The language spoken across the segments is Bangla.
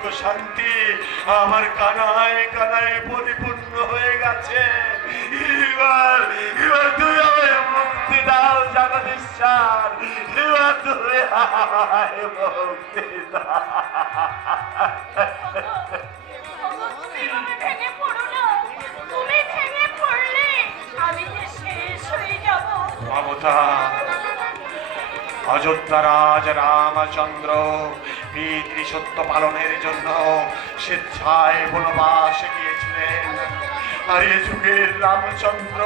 সুখ শান্তি আমার কানায় কানায় পরিপূর্ণ হয়ে গেছে। এবার এবার তুই আমায় মুক্তি দাও জগদীশ্বর, এবার তুই আমায় মুক্তি দাও। মমতা, অযোধ্যা রাজ রামচন্দ্র পিতৃ সত্য পালনের জন্য স্বেচ্ছায় বনবাসে গিয়েছিলেন। আর এ যুগের রামচন্দ্র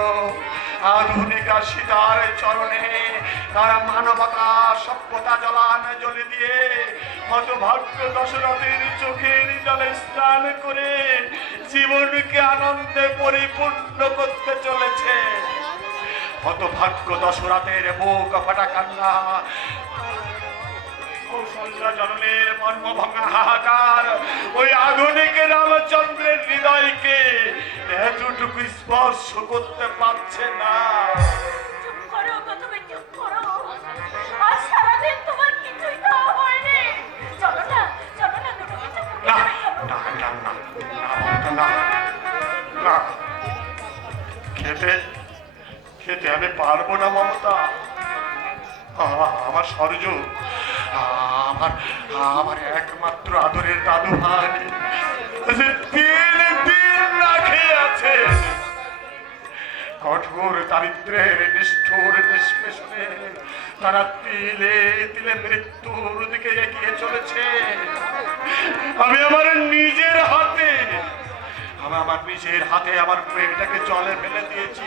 আধুনিকা সীতার চরণে তারা মানবতা সভ্যতা জলান জ্বলে দিয়ে হতভাগ্য দশরথের চোখের জলে স্নান করে জীবনকে আনন্দে পরিপূর্ণ করতে চলেছে। হতভাগ্য দশরথের বুক ফাটা কান্না, কৌশল্যা জননের মর্ম ভাঙা হাহাকার ওই আধুনিক রামচন্দ্রের হৃদয়কে এতটুকু স্পর্শ করতে পারছে না। খেতে খেতে আমি পারবো না মমতা। আমার সরজ, আমার আমার একমাত্র আদরের দাদু ভাই তিন দিন না খেয়ে আছে। কঠোর দারিদ্রের নিষ্ঠুর নিষ্পেষণে তারা তিলে তিলে মৃত্যুর দিকে এগিয়ে চলেছে। আমি আমার নিজের হাতে আমার প্রেমটাকে জলে ফেলে দিয়েছি।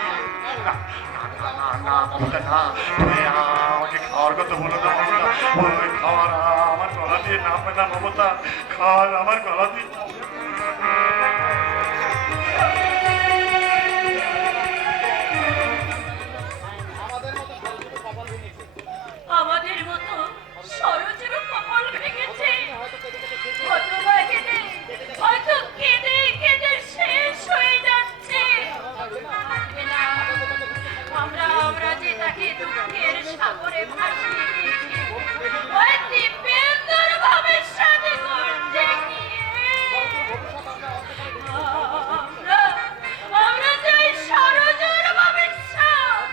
আমাকে খাওয়ার কথা বলো না মমতা, ওই খাওয়ার আমার গলা দিয়ে নামবে না মমতা, খাওয়ার আমার গলা দিয়ে। আমাদের মতো সরোজেরও কপাল ভেঙেছে। হয়তো কেঁদে কেঁদে শেষ হয়ে যাচ্ছে। আমরা যে তাকে দুঃখের সাগরে ভাসিয়ে দিয়েছি, ওই দিব্যেন্দুর ভবিষ্যতে করতে গিয়ে আমরা যে সরোজের ভবিষ্যৎ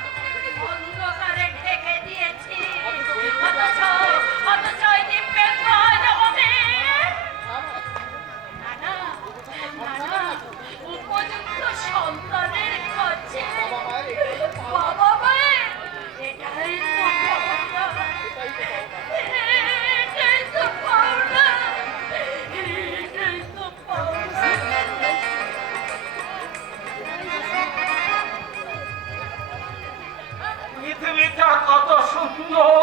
অন্ধকারে ঢেকে দিয়েছি। অথচ দিব্যেন্দু আজ আমাদের উপযুক্ত সন্তানের কাছে বাবা মায়ের এটাই তো পাওনা। পৃথিবীটা কত সুন্দর,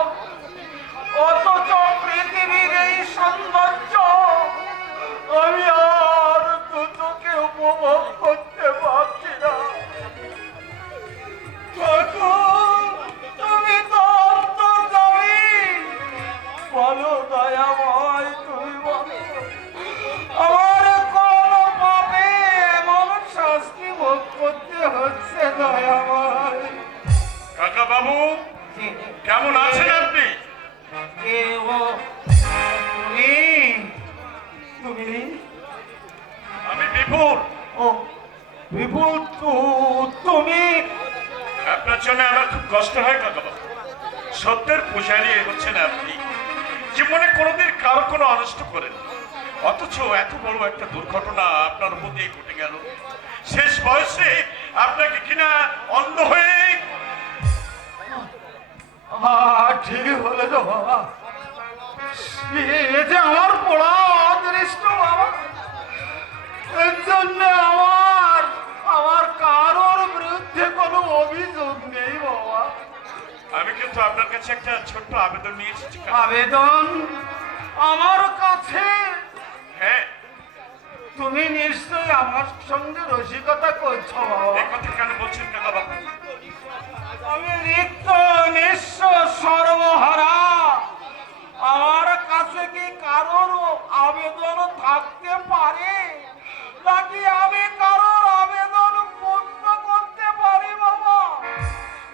অথচ পৃথিবীর এই সৌন্দর্য আমি আর দুটোকে উপভোগ করতে পারছি না। তুমি তো অন্তর্যামী, বলো দয়াময়, তুমি বলো আমার কোন পাপে এমন শাস্তি ভোগ করতে হচ্ছে দয়াময়? কাকা বাবু কেমন আছেন আপনি? আমি বিপুল। ও বিপুল, তুমি? আপনার জন্য আমার খুব কষ্ট হয় কাকা বাবু। সত্যের পূজারি হচ্ছেন আপনি, জীবনে কোনোদিন কারো কোনো অনিষ্ট করেন, অথচ এত বড় একটা দুর্ঘটনা আপনার উপর দিয়ে ঘটে গেল। শেষ বয়সে আপনাকে কিনা অন্ধ হয়ে। ঠিক হলে তো বাবা, এ যে আমার পড়া অদৃষ্ট বাবা। এর জন্য আমার কারোর বিরুদ্ধে কোনো অভিযোগ নেই বাবা। আমি কিন্তু আপনার কাছে একটা ছোট্ট আবেদন নিয়ে এসেছি। আবেদন আমার কাছে? হ্যাঁ। তুমি নিশ্চয়ই আমার সঙ্গে রসিকতা করছো বাবা। এই কথা কেন বলছেন কাকা বাবু? আমি রিক্ত নিঃস্ব সর্বহারা, আমার কাছে কি কারোর আবেদন থাকতে পারে নাকি আমি কারোর আবেদন পূর্ণ করতে পারি বাবা?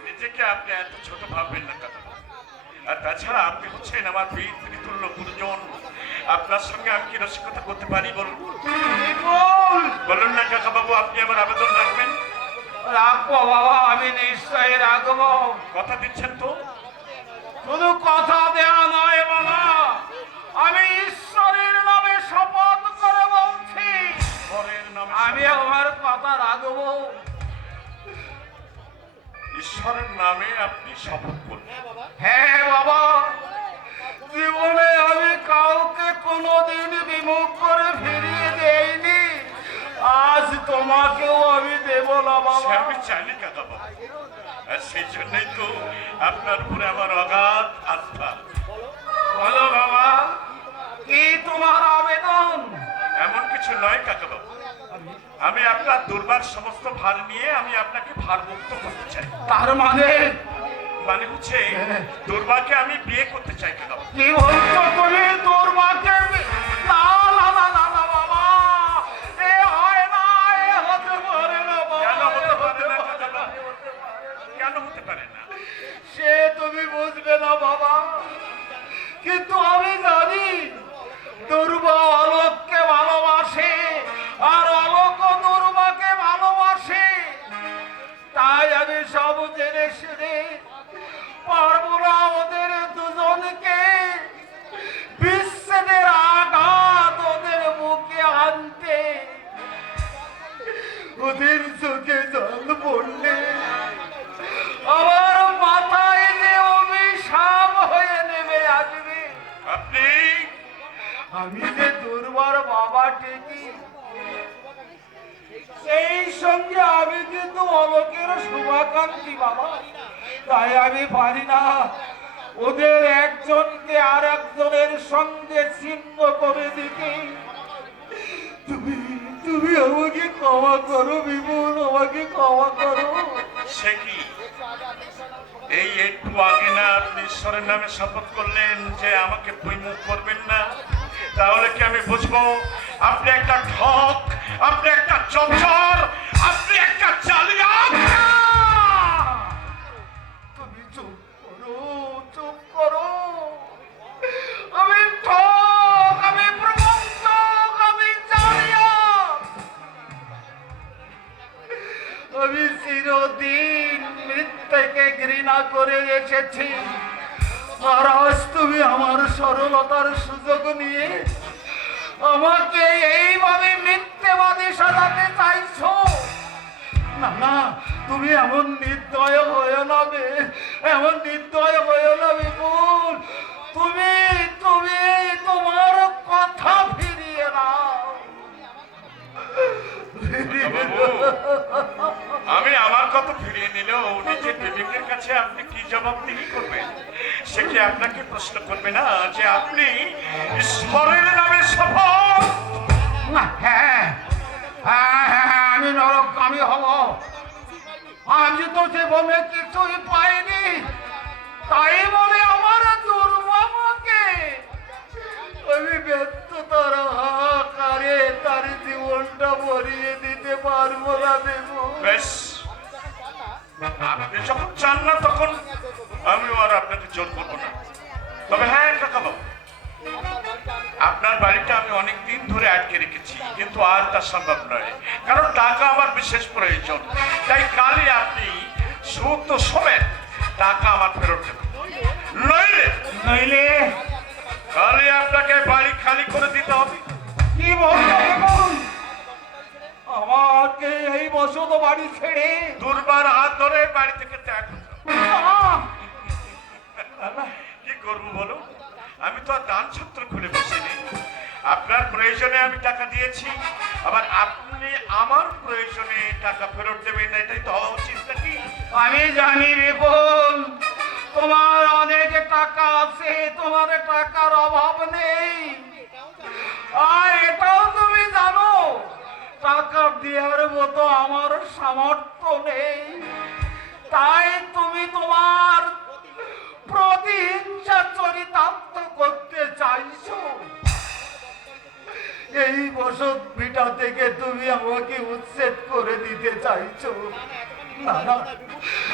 নিজেকে আপনি এত ছোট ভাববেন না কাকা। আর তাছাড়া আপনি হচ্ছেন আমার পিতৃতুল্য গুরুজন, আপনার সঙ্গে আমি কি রসিকতা করতে পারি বলুন? বিপুল, বলুন না কাকা বাবু, আপনি আমার আবেদন রাখবেন? রাখবো বাবা, আমি নিশ্চয়ই রাখবো। কথা দিচ্ছেন তো? শুধু কথা দেওয়া নয় বাবা, আমি ঈশ্বরের নামে শপথ করে বলছি পরের নামে আমি আমার কথা রাখবো। ঈশ্বরের নামে আপনি শপথ করবেন? হ্যাঁ বাবা, জীবনে আমি কাউকে কোনোদিন বিমুখ করে ফিরিয়ে দেইনি, আজ তোমাকেও আমি দেব না সে বাবা। আমি চাইনি কাকা বাবু, আর সেই জন্যই তো আপনার উপরে আমার অগাধ আস্থা। বলো বাবা, কি তোমার আবেদন? এমন কিছু নয় কাকা বাবু, আমি আপনার দুর্বার সমস্ত ভার নিয়ে আমি আপনাকে ভারমুক্ত করতে চাই। তার মানে মানে হচ্ছে দুর্বাকে আমি বিয়ে করতে চাই কাকা বাবু। কি বলছো তুমি? তোর মাকে না না না না না বাবা, এ হয় না, এ হতে পারে না বাবা, কেন হতে পারে না এ কাকা বাবু? হতে পারে না। কেন হতে পারে না? সে তুমি বুঝবে না বাবা, কিন্তু আমি জানি দুর্বা অলোককে ভালোবাসে আর অলোক দুর্বাকে ভালোবাসে, তাই আমি সব জেনে শুনে পারবো না ওদের দুজনকে বিচ্ছেদের আঘাত ওদের মুখে আনতে। ওদের চোখে জল পড়লে আমার মাথায় যে অভিশাপ হয়ে নেমে আসবে। আপনি আমি যে দুর্বার বাবা ঠিকই, সেই সঙ্গে আমি কিন্তু অলোকের শুভাকাঙ্ক্ষী বাবা, তাই আমি পারি না ওদের একজনকে আর একজনের সঙ্গে ছিন্ন করে দিতে। তুমি তুমি আমাকে ক্ষমা করো বিপুল, আমাকে ক্ষমা করো। সে কি এই একটু আগে না আপনি ঈশ্বরের নামে শপথ করলেন যে আমাকে বৈমুখ করবেন না? তাহলে কি আমি বুঝবো আপনি একটা ঠক, আপনি একটা চঞ্চল, আপনি একটা জালিয়াত? তুমি চুপ করো, চুপ করো। আমি ঠক, আমি প্রবঞ্চক, আমি জালিয়াত। আমি চিরদিন মৃত্যুকে ঘৃণা করে এসেছি, আর আজ তুমি আমার সরলতার সুযোগ নিয়ে আমাকে এইভাবে মিথ্যেবাদী সাজাতে চাইছো। না না, তুমি এমন নির্দয় হয়ে নাবে, এমন নির্দয় হয়ে না বিপুল। তুমি তুমি তোমার কথা ফিরিয়ে নাও। বাবু, আমি আমার কথা ফিরিয়ে নিলেও নিজের বিবেকের কাছে আপনি কি জবাবদিহি করবেন? সে কি আপনাকে প্রশ্ন করবে না যে আপনি ঈশ্বরের নামে শপথ? না, হ্যাঁ হ্যাঁ হ্যাঁ, আমি নরকগামী হব। আমি তো জীবনে কিছুই পাইনি, তাই বলে আমার দুর্বাবাকে আমি ব্যর্থতার হাহাকারে তার জীবনটা ভরিয়ে দিতে পারবো না দেবো। বেশ, আপনি যখন চান না তখন আমি আর আপনাকে জোর করবো না। তবে হ্যাঁ কাকা বাবু, আপনার বাড়িটা আমি অনেক দিন ধরে আটকে রেখেছি, কিন্তু আর তা সম্ভব নয়, কারণ টাকা আমার বিশেষ প্রয়োজন। তাই কালই আপনি সুদ সমেত টাকা আমার ফেরত দেবেন, নইলে নইলে কালই আপনাকে বাড়ি খালি করে দিতে হবে। কি বলছো এখন? আমাকে এই বসত বাড়ি ছেড়ে দুর্বার হাত ধরে বাড়ি থেকে ত্যাগ করতে হবে। আহ! কি করবো বলো, আমি তো আর দান ছত্র খুলে বসিনি। আপনার প্রয়োজনে আমি টাকা দিয়েছি, আবার আপনি আমার প্রয়োজনে টাকা ফেরত দেবেন না, এটাই তো হওয়া উচিত নাকি? আমি জানি বিপুল, তোমার অনেক টাকা আছে, তোমার টাকার অভাব নেই, আর এটাও তুমি জানো টাকা দেওয়ার মতো আমার সামর্থ্য নেই। তাই তুমি তোমার প্রতিহিংসা চরিতার্থ করতে চাইছো। এই বসত ভিটা থেকে তুমি আমাকে উচ্ছেদ করে দিতে চাইছো। না না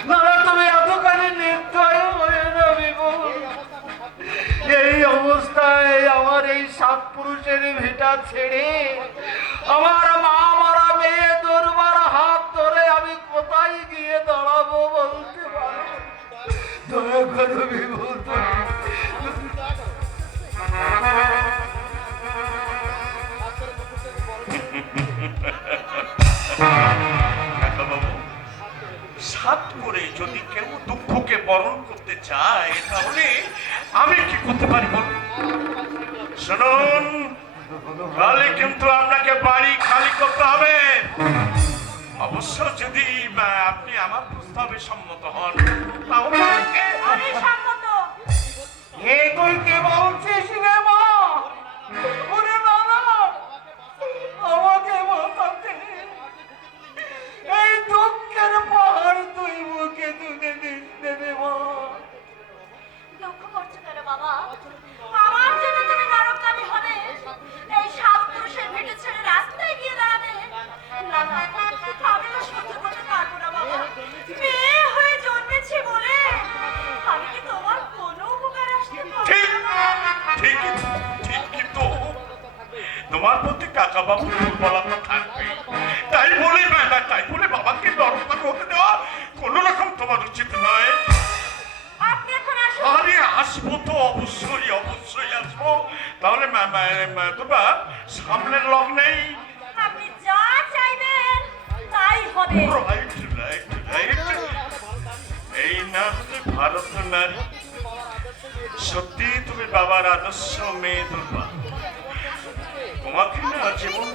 না না, তুমি এতখানি নির্দয় হয়ে না বিপুল। এই অবস্থায় আমার এই সাত পুরুষের ভিটা ছেড়ে আমার মা মারা মেয়ে দরবার হাত ধরে আমি কোথায় গিয়ে দাঁড়াবো বলতে পারো? দয়া করে বিভূত কাকাবাবু, সাত করে যদি কেউ দুঃখকে বরণ করতে চায় তাহলে আমি কি করতে পারি বলুন? শুনুন, তাহলে কিন্তু আপনাকে বাড়ি খালি করতে হবে। অবশ্য যদি আপনি আমার প্রস্তাবে সম্মত হন তাহলে আমি সম্মত। এ তুই কে বলছিস রে মা? ওরে বাবা, আমাকে বাঁচাতে এই দুঃখের পাহাড় তুই মুখে তুলে দিস রে মা। লক্ষ্য করছো কেন বাবা? আমার জন্য তুমি নরকগামী হবে, এই সাত পুরুষের ভিটে ছেড়ে রাস্তায় গিয়ে দাঁড়াবে? না না, আমি তো সহ্য করতে পারবো না বাবা। মেয়ে হয়ে জন্মেছি বলে আমি কি তোমার কোনো উপকার আসতে ঠিক পারবো না? ঠিকই ঠিকই তো, তোমার প্রতি কাকাবাবু দুর্বলতা থাকবে, তাই বলে বাবাকে নরকগামী হতে দেওয়া কোনো রকম তোমার উচিত নয়। আপনি এখন আসুন। আরে আসবো তো, অবশ্যই আসবো। তাহলে বাবা সামনের লগ্নেই আপনি যা চাইবেন তাই হবে। Right right right. এই না হলে ভারত নারী, সত্যি তুমি বাবার আদর্শ মেয়ে দুর্বা। তোমাকে না জীবন